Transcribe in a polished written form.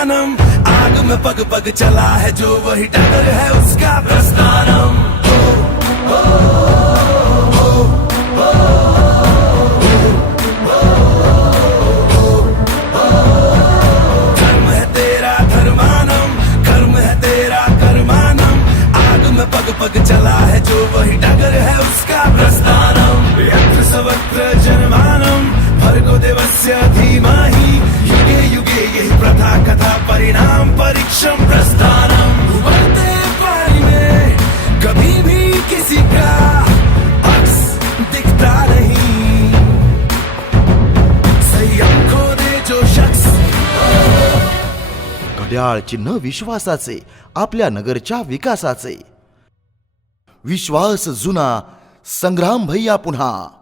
धर्मानम। आग में पग पग चला है जो वही डगर है उसका प्रस्थानम। धर्म है तेरा धर्मानम, कर्म है तेरा कर्मानम। आग में पग पग चला है जो वही डगर है उसका प्रस्थानम। यत्र सर्वत्र जनमानम, भर्गो देवस्य धीमहि। युगे युगे यही प्रथा कथा परिणाम परीक्षम प्रस्थानम। उबलते पानी में कभी भी किसी का अक्स दिखता नहीं। संयम खो दे जो शख्स। घड्याळ चिन्ह विश्वासाचे, आपल्या नगरच्या विकासाचे। विश्वास जुना, संग्राम भैया पुन्हा।